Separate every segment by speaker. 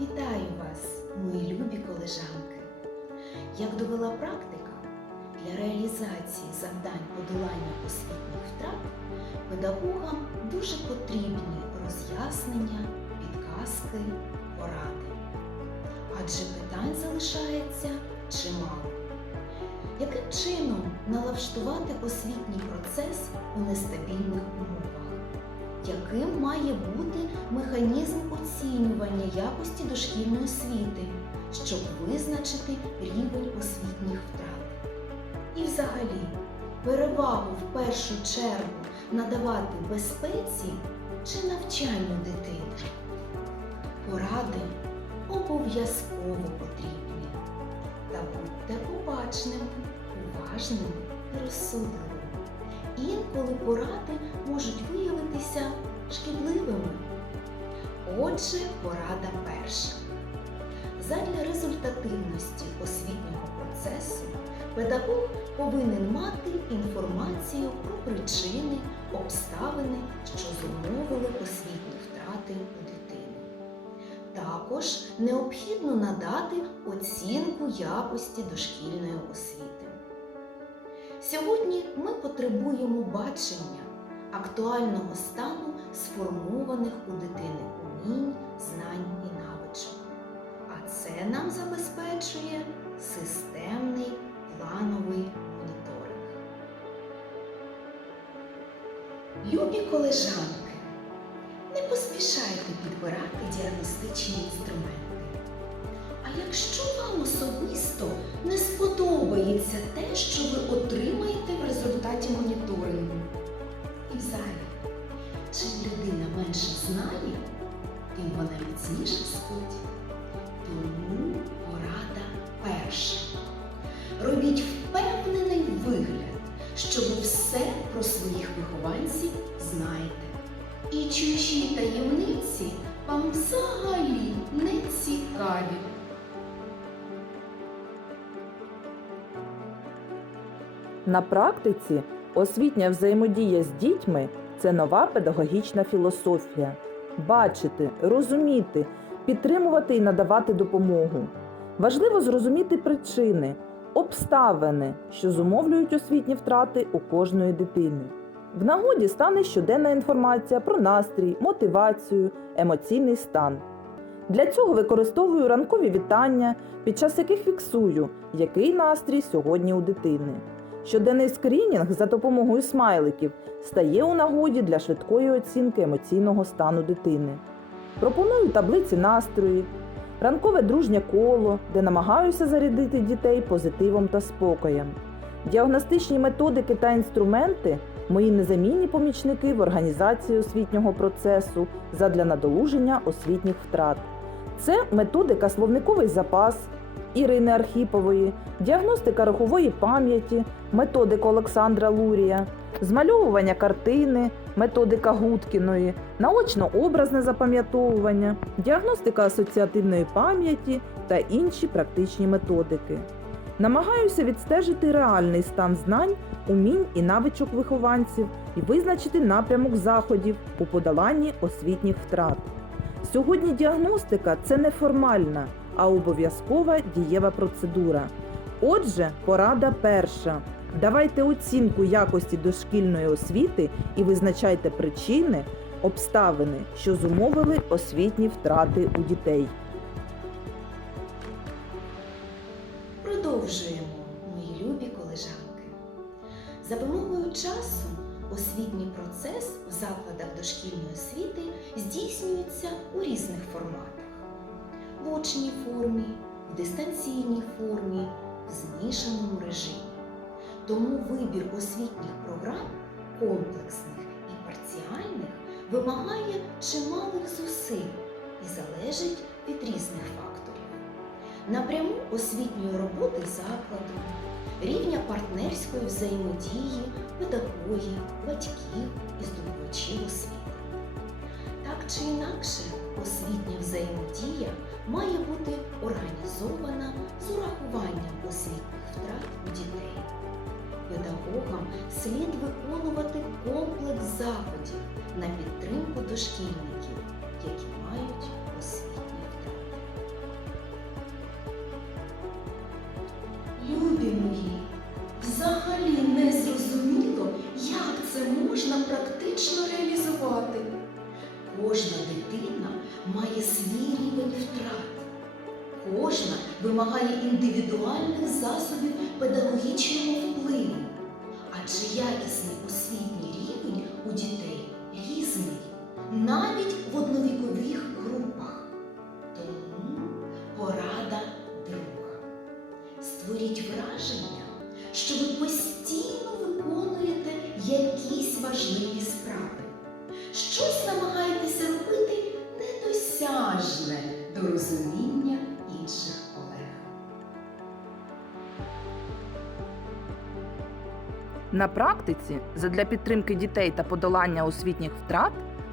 Speaker 1: Вітаю вас, мої любі колежанки! Як довела практика, для реалізації завдань подолання освітніх втрат педагогам дуже потрібні роз'яснення, підказки, поради. Адже питань залишається чимало. Яким чином налаштувати освітній процес у нестабільних умовах? Яким має бути механізм оцінювання якості дошкільної освіти, щоб визначити рівень освітніх втрат? І взагалі, перевагу в першу чергу надавати безпеці чи навчанню дитини? Поради обов'язково потрібні. Та будьте обачними, уважними і розсудливими. Інколи поради можуть виявитися шкідливими. Отже, порада перша. Задля результативності освітнього процесу педагог повинен мати інформацію про причини, обставини, що зумовили освітні втрати у дитини. Також необхідно надати оцінку якості дошкільної освіти. Сьогодні ми потребуємо бачення актуального стану сформованих у дитини умінь, знань і навичок. А це нам забезпечує системний плановий моніторинг. Любі колежанки, не поспішайте підбирати діагностичні інструменти. А якщо вам особисто не сподобається те, що ви отримаєте в результаті моніторингу, і взагалі, чим людина менше знає, тим вона міцніше спить. Тому порада перша. Робіть впевнений вигляд, що ви все про своїх вихованців знаєте. І чужі таємниці вам взагалі не цікаві.
Speaker 2: На практиці освітня взаємодія з дітьми це нова педагогічна філософія. Бачити, розуміти, підтримувати і надавати допомогу. Важливо зрозуміти причини, обставини, що зумовлюють освітні втрати у кожної дитини. В нагоді стане щоденна інформація про настрій, мотивацію, емоційний стан. Для цього використовую ранкові вітання, під час яких фіксую, який настрій сьогодні у дитини. Щоденний скринінг за допомогою смайликів стає у нагоді для швидкої оцінки емоційного стану дитини. Пропоную таблиці настрої, ранкове дружнє коло, де намагаюся зарядити дітей позитивом та спокоєм. Діагностичні методики та інструменти мої незамінні помічники в організації освітнього процесу задля надолуження освітніх втрат. Це методика словниковий запас Ірини Архіпової, діагностика рухової пам'яті, методика Олександра Лурія, змальовування картини, методика Гудкіної, наочно-образне запам'ятовування, діагностика асоціативної пам'яті та інші практичні методики. Намагаюся відстежити реальний стан знань, умінь і навичок вихованців і визначити напрямок заходів у подоланні освітніх втрат. Сьогодні діагностика це не формальна, а обов'язкова дієва процедура. Отже, порада перша. Давайте оцінку якості дошкільної освіти і визначайте причини, обставини, що зумовили освітні втрати у дітей.
Speaker 1: Продовжуємо, мої любі колежанки. За вимогою часу освітній процес в закладах дошкільної освіти здійснюється у різних форматах: в очній формі, в дистанційній формі, в змішаному режимі. Тому вибір освітніх програм комплексних і парціальних вимагає чималих зусиль і залежить від різних факторів напряму освітньої роботи закладу, рівня партнерської взаємодії педагогів, батьків і здобувачів освіти. Так чи інакше, освітня взаємодія має бути організована з урахуванням освітніх втрат у дітей. Педагогам слід виконувати комплекс заходів на підтримку дошкільників, які мають Кожна вимагає індивідуальних засобів педагогічного впливу,
Speaker 2: На практиці, задля підтримки дітей та подолання освітніх втрат,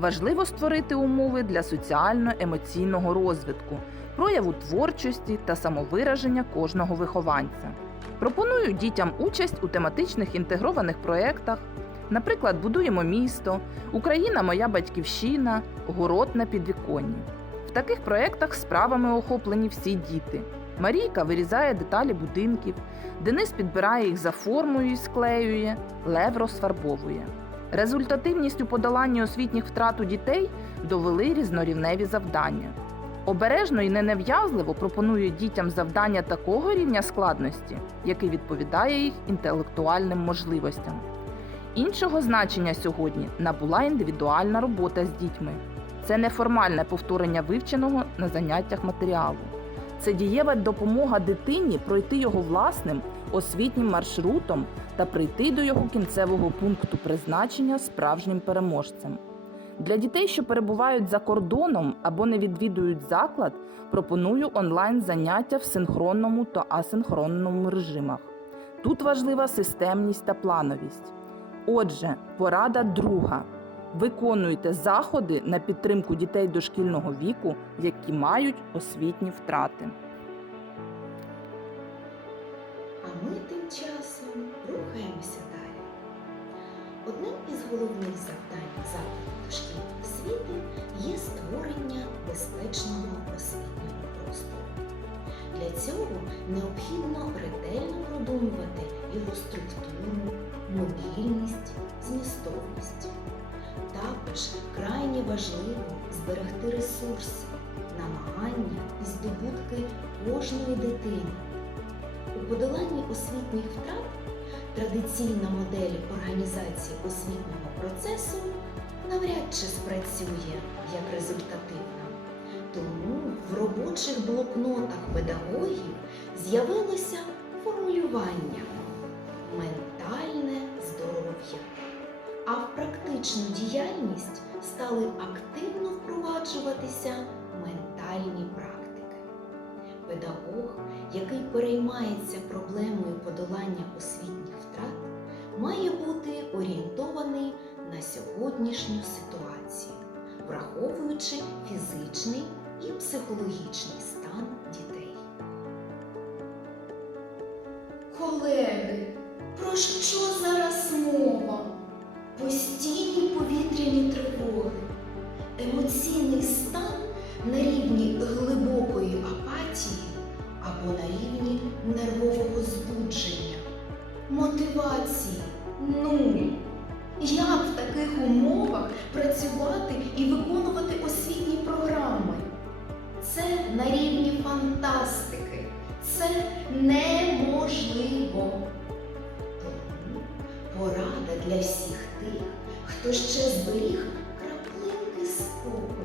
Speaker 2: важливо створити умови для соціально-емоційного розвитку, прояву творчості та самовираження кожного вихованця. Пропоную дітям участь у тематичних інтегрованих проєктах, наприклад, Будуємо місто, Україна моя батьківщина, Город на підвіконні. В таких проєктах справами охоплені всі діти. Марійка вирізає деталі будинків, Денис підбирає їх за формою і склеює, Лев розфарбовує. Результативність у подоланні освітніх втрат у дітей довели різнорівневі завдання. Обережно і ненав'язливо пропонує дітям завдання такого рівня складності, який відповідає їх інтелектуальним можливостям. Іншого значення сьогодні набула індивідуальна робота з дітьми. Це неформальне повторення вивченого на заняттях матеріалу. Це дієва допомога дитині пройти його власним освітнім маршрутом та прийти до його кінцевого пункту призначення справжнім переможцем. Для дітей, що перебувають за кордоном або не відвідують заклад, пропоную онлайн заняття в синхронному та асинхронному режимах. Тут важлива системність та плановість. Отже, порада друга. Виконуйте заходи на підтримку дітей дошкільного віку, які мають освітні втрати.
Speaker 1: А ми тим часом рухаємося далі. Одним із головних завдань закладів дошкільної освіти є створення безпечного освітнього простору. Для цього необхідно ретельно продумувати його структуру, мобільність, змістовність. Також крайне важливо зберегти ресурси, намагання і здобутки кожної дитини. У подоланні освітніх втрат традиційна модель організації освітнього процесу навряд чи спрацює як результативна. Тому в робочих блокнотах педагогів з'явилося формулювання діяльність стали активно впроваджуватися ментальні практики. Педагог, який переймається проблемою подолання освітніх втрат, має бути орієнтований на сьогоднішню ситуацію, враховуючи фізичний і психологічний стан дітей. Емоційний стан на рівні глибокої апатії або на рівні нервового збудження, мотивації нуль. Як в таких умовах працювати і виконувати освітні програми? Це на рівні фантастики. Це неможливо. Тому порада для всіх тих, хто ще зберіг краплинки спокою.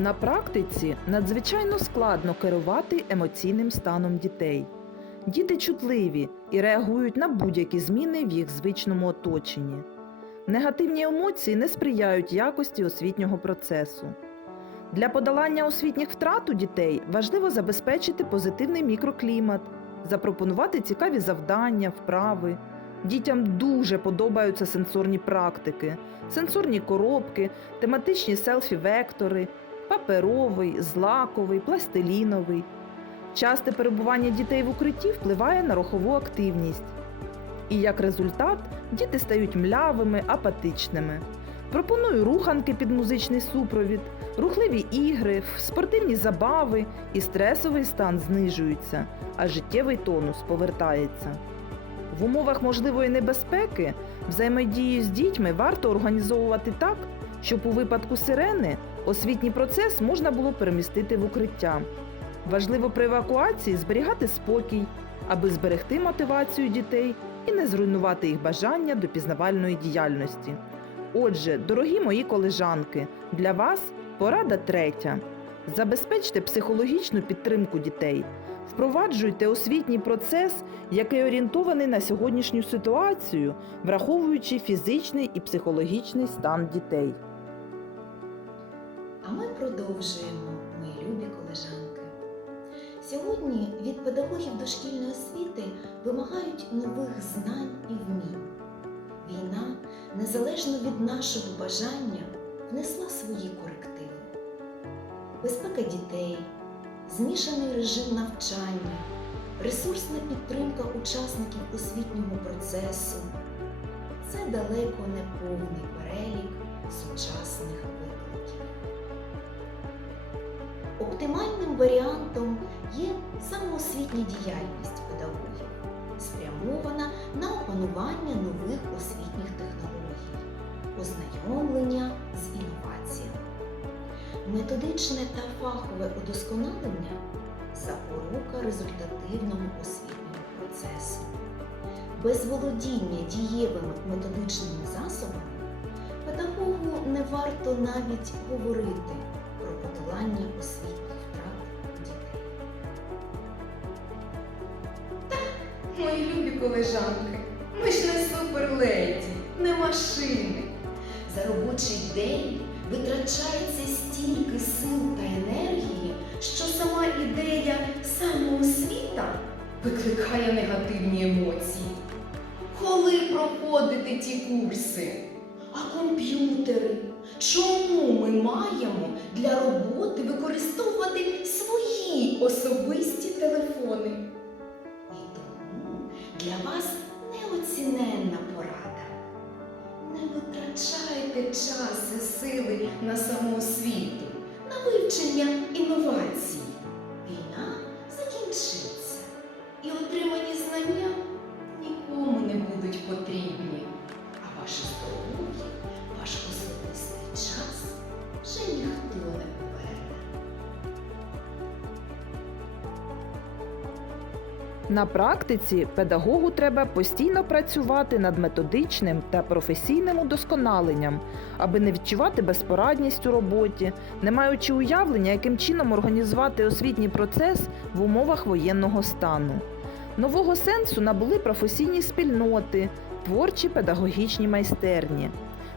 Speaker 1: На
Speaker 2: практиці надзвичайно складно керувати емоційним станом дітей. Діти чутливі і реагують на будь-які зміни в їх звичному оточенні. Негативні емоції не сприяють якості освітнього процесу. Для подолання освітніх втрат у дітей важливо забезпечити позитивний мікроклімат, запропонувати цікаві завдання, вправи, Дітям дуже подобаються сенсорні практики, сенсорні коробки, тематичні селфі-вектори, паперовий, злаковий, пластиліновий. Часте перебування дітей в укритті впливає на рухову активність. І як результат діти стають млявими, апатичними. Пропоную руханки під музичний супровід, рухливі ігри, спортивні забави, і стресовий стан знижується, а життєвий тонус повертається. В умовах можливої небезпеки взаємодію з дітьми варто організовувати так, щоб у випадку сирени освітній процес можна було перемістити в укриття. Важливо при евакуації зберігати спокій, аби зберегти мотивацію дітей і не зруйнувати їх бажання до пізнавальної діяльності. Отже, дорогі мої колежанки, для вас порада третя. Забезпечте психологічну підтримку дітей, впроваджуйте освітній процес, який орієнтований на сьогоднішню ситуацію, враховуючи фізичний і психологічний стан дітей.
Speaker 1: Продовжуємо, мої любі колежанки. Сьогодні від педагогів дошкільної освіти вимагають нових знань і вмінь. Війна, незалежно від нашого бажання, внесла свої корективи. Безпека дітей, змішаний режим навчання, ресурсна підтримка учасників освітнього процесу це далеко не повний перелік сучасних Оптимальним варіантом є самоосвітня діяльність педагогів, спрямована на опанування нових освітніх технологій, ознайомлення з інноваціями. Методичне та фахове удосконалення запорука результативного освітнього процесу. Без володіння дієвими методичними засобами педагогу не варто навіть говорити подолання освітніх втрат дітей.
Speaker 3: Мої любі колежанки, ми ж не суперледі, не машини.
Speaker 1: За робочий день витрачається стільки сил та енергії,
Speaker 3: Що сама ідея самоосвіта викликає негативні емоції. Коли проходити ті курси? А комп'ютери? Чому ми маємо для роботи використовувати свої особисті телефони?
Speaker 1: і тому для вас неоціненна порада.
Speaker 3: Не витрачайте час і сили на самоосвіту, на вивчення інновацій. Війна закінчиться, і отримані знання нікому не будуть потрібні. А ваше здоров'я, ваш особистий час вже ніхто не поверне.
Speaker 2: На практиці педагогу треба постійно працювати над методичним та професійним удосконаленням, аби не відчувати безпорадність у роботі, не маючи уявлення, яким чином організувати освітній процес в умовах воєнного стану. Нового сенсу набули професійні спільноти, творчі педагогічні майстерні.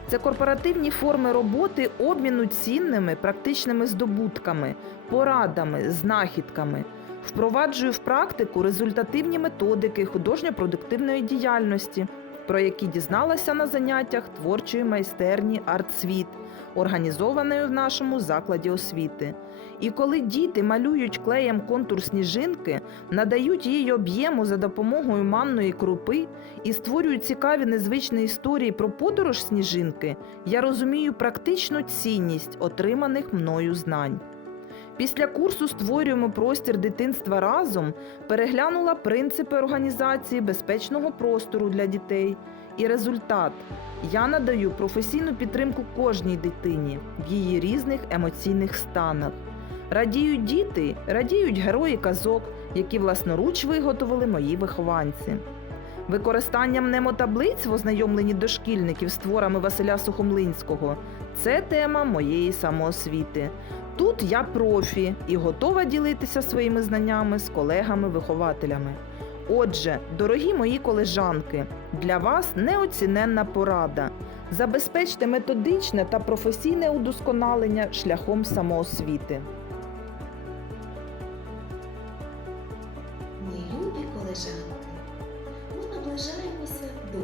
Speaker 2: Це корпоративні форми роботи обміну цінними практичними здобутками, порадами, знахідками. Впроваджую в практику результативні методики художньо-продуктивної діяльності, про які дізналася на заняттях творчої майстерні «Артсвіт», організованої в нашому закладі освіти. І коли діти малюють клеєм контур сніжинки, надають їй об'єму за допомогою манної крупи і створюють цікаві незвичні історії про подорож сніжинки, я розумію практичну цінність отриманих мною знань. Після курсу створюємо простір дитинства разом, переглянула принципи організації безпечного простору для дітей. І результат я надаю професійну підтримку кожній дитині в її різних емоційних станах. Радіють діти, радіють герої казок, які власноруч виготовили мої вихованці. Використанням немотаблиць в ознайомленні дошкільників з творами Василя Сухомлинського це тема моєї самоосвіти. Тут я профі і готова ділитися своїми знаннями з колегами-вихователями. Отже, дорогі мої колежанки, для вас неоціненна порада. Забезпечте методичне та професійне удосконалення шляхом самоосвіти.
Speaker 1: Мої любі колежанки, ми наближаємося до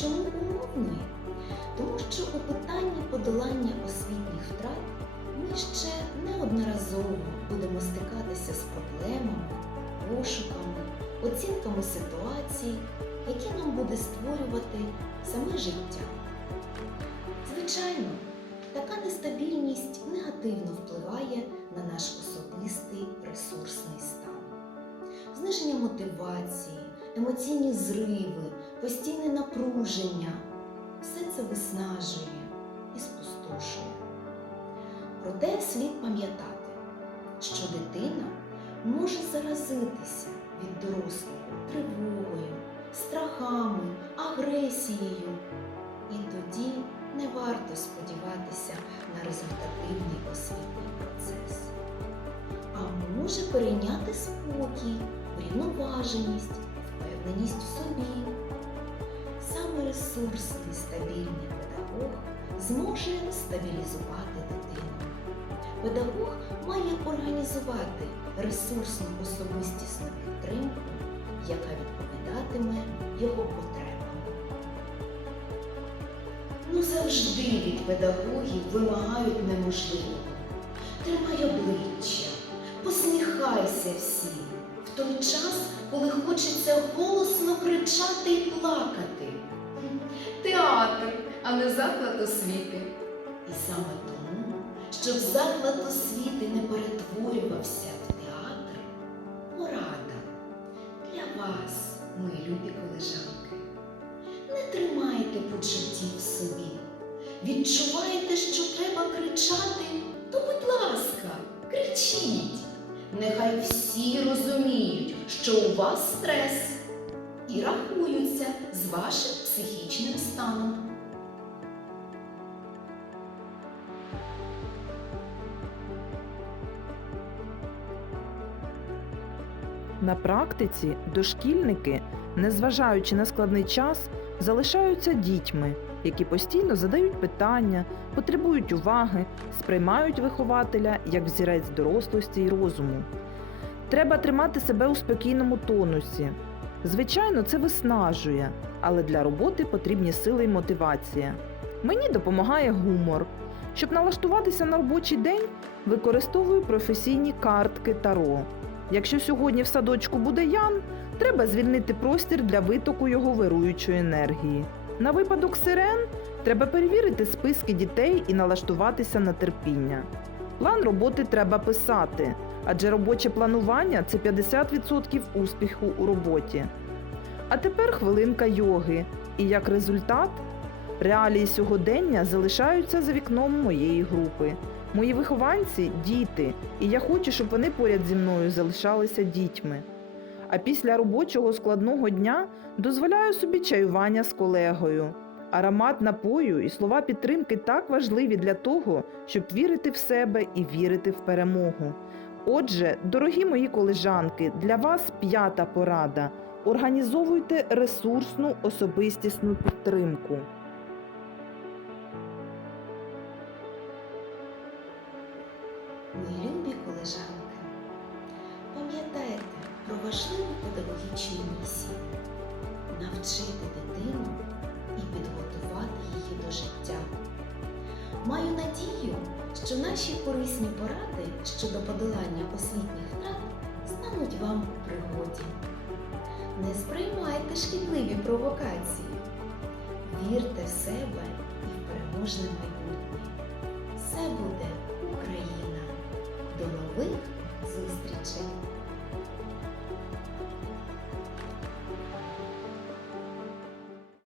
Speaker 1: Чому умовний? Тому що у питанні подолання освітніх втрат ми ще неодноразово будемо стикатися з проблемами, пошуками, оцінками ситуацій, які нам буде створювати саме життя. Звичайно, така нестабільність негативно впливає на наш особистий ресурсний стан. Зниження мотивації, емоційні зриви, постійне напруження все це виснажує і. Проте слід пам'ятати, що дитина може заразитися від дорослого тривогою, страхами, агресією. І тоді не варто сподіватися на результативний освітній процес. А може перейняти спокій, врівноваженість, впевненість в собі. Саме ресурсний стабільний педагог зможе стабілізувати дитину. Педагог має організувати ресурсну особистісну підтримку, яка відповідатиме його потребам. Ну завжди від педагогів вимагають неможливого. Тримай обличчя, посміхайся всім в той час, коли хочеться голосно кричати і плакати. Театр, а не заклад освіти. І саме тому, щоб заклад освіти не перетворювався в театр, порада для вас, мої любі колежанки. Не тримайте почуттів в собі. Відчуваєте, що треба кричати, то будь ласка, кричіть. Нехай всі розуміють, що у вас стрес і рахуються з вашим психічним станом.
Speaker 2: На практиці дошкільники, незважаючи на складний час, залишаються дітьми, які постійно задають питання, потребують уваги, сприймають вихователя як взірець дорослості й розуму. Треба тримати себе у спокійному тонусі. Звичайно, це виснажує, але для роботи потрібні сили й мотивація. Мені допомагає гумор. Щоб налаштуватися на робочий день, використовую професійні картки Таро. Якщо сьогодні в садочку буде Ян, треба звільнити простір для витоку його вируючої енергії. На випадок сирен треба перевірити списки дітей і налаштуватися на терпіння. План роботи треба писати, адже робоче планування це 50% успіху у роботі. А тепер хвилинка йоги, і як результат, реалії сьогодення залишаються за вікном моєї групи. Мої вихованці діти, і я хочу, щоб вони поряд зі мною залишалися дітьми. А після робочого складного дня дозволяю собі чаювання з колегою. Аромат напою і слова підтримки так важливі для того, щоб вірити в себе і вірити в перемогу. Отже, дорогі мої колежанки, для вас п'ята порада. Організовуйте ресурсну особистісну підтримку.
Speaker 1: Важливу педагогічну місію навчити дитину і підготувати її до життя. Маю надію, що наші корисні поради щодо подолання освітніх втрат стануть вам у пригоді. Не сприймайте шкідливі провокації. Вірте в себе і в переможне майбутнє. Все буде